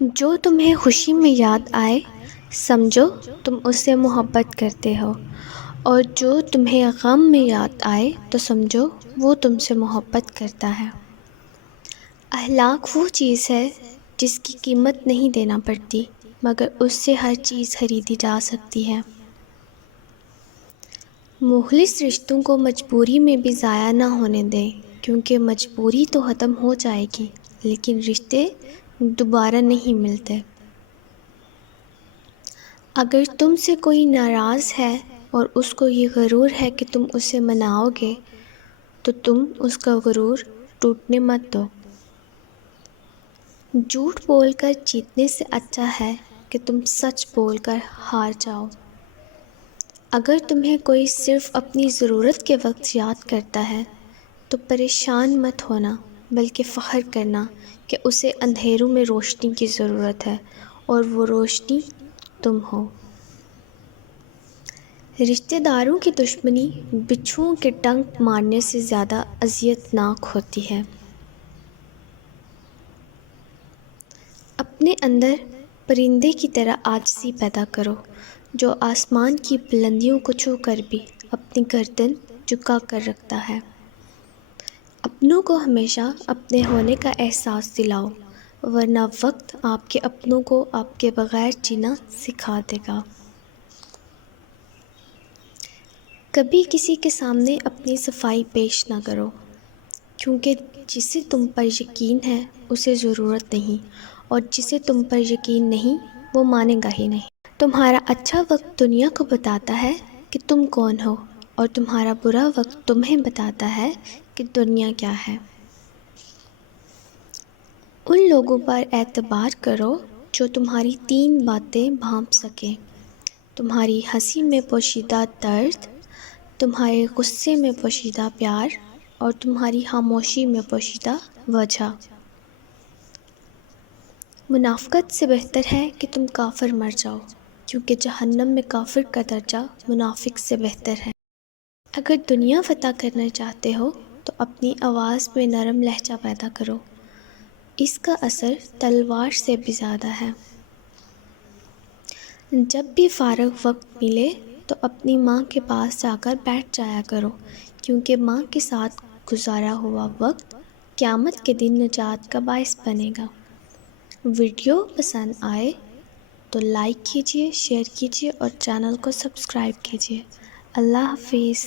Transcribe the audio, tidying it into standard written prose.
جو تمہیں خوشی میں یاد آئے سمجھو تم اس سے محبت کرتے ہو، اور جو تمہیں غم میں یاد آئے تو سمجھو وہ تم سے محبت کرتا ہے۔ اخلاق وہ چیز ہے جس کی قیمت نہیں دینا پڑتی، مگر اس سے ہر چیز خریدی جا سکتی ہے۔ مخلص رشتوں کو مجبوری میں بھی ضائع نہ ہونے دیں، کیونکہ مجبوری تو ختم ہو جائے گی لیکن رشتے دوبارہ نہیں ملتے۔ اگر تم سے کوئی ناراض ہے اور اس کو یہ غرور ہے کہ تم اسے مناؤ گے تو تم اس کا غرور ٹوٹنے مت دو۔ جھوٹ بول کر جیتنے سے اچھا ہے کہ تم سچ بول کر ہار جاؤ۔ اگر تمہیں کوئی صرف اپنی ضرورت کے وقت یاد کرتا ہے تو پریشان مت ہونا، بلکہ فخر کرنا کہ اسے اندھیروں میں روشنی کی ضرورت ہے اور وہ روشنی تم ہو۔ رشتہ داروں کی دشمنی بچھوؤں کے ڈنک مارنے سے زیادہ اذیت ناک ہوتی ہے۔ اپنے اندر پرندے کی طرح عاجزی پیدا کرو، جو آسمان کی بلندیوں کو چھو کر بھی اپنی گردن جھکا کر رکھتا ہے۔ اپنوں کو ہمیشہ اپنے ہونے کا احساس دلاؤ، ورنہ وقت آپ کے اپنوں کو آپ کے بغیر جینا سکھا دے گا۔ کبھی کسی کے سامنے اپنی صفائی پیش نہ کرو، کیونکہ جسے تم پر یقین ہے اسے ضرورت نہیں، اور جسے تم پر یقین نہیں وہ مانے گا ہی نہیں۔ تمہارا اچھا وقت دنیا کو بتاتا ہے کہ تم کون ہو، اور تمہارا برا وقت تمہیں بتاتا ہے کہ دنیا کیا ہے۔ ان لوگوں پر اعتبار کرو جو تمہاری 3 باتیں بھانپ سکیں: تمہاری ہنسی میں پوشیدہ درد، تمہارے غصے میں پوشیدہ پیار، اور تمہاری خاموشی میں پوشیدہ وجہ۔ منافقت سے بہتر ہے کہ تم کافر مر جاؤ، کیونکہ جہنم میں کافر کا درجہ منافق سے بہتر ہے۔ اگر دنیا فتح کرنا چاہتے ہو تو اپنی آواز میں نرم لہجہ پیدا کرو، اس کا اثر تلوار سے بھی زیادہ ہے۔ جب بھی فارغ وقت ملے تو اپنی ماں کے پاس جا کر بیٹھ جایا کرو، کیونکہ ماں کے ساتھ گزارا ہوا وقت قیامت کے دن نجات کا باعث بنے گا۔ ویڈیو پسند آئے تو لائک کیجیے، شیئر کیجیے اور چینل کو سبسکرائب کیجیے۔ اللہ حافظ۔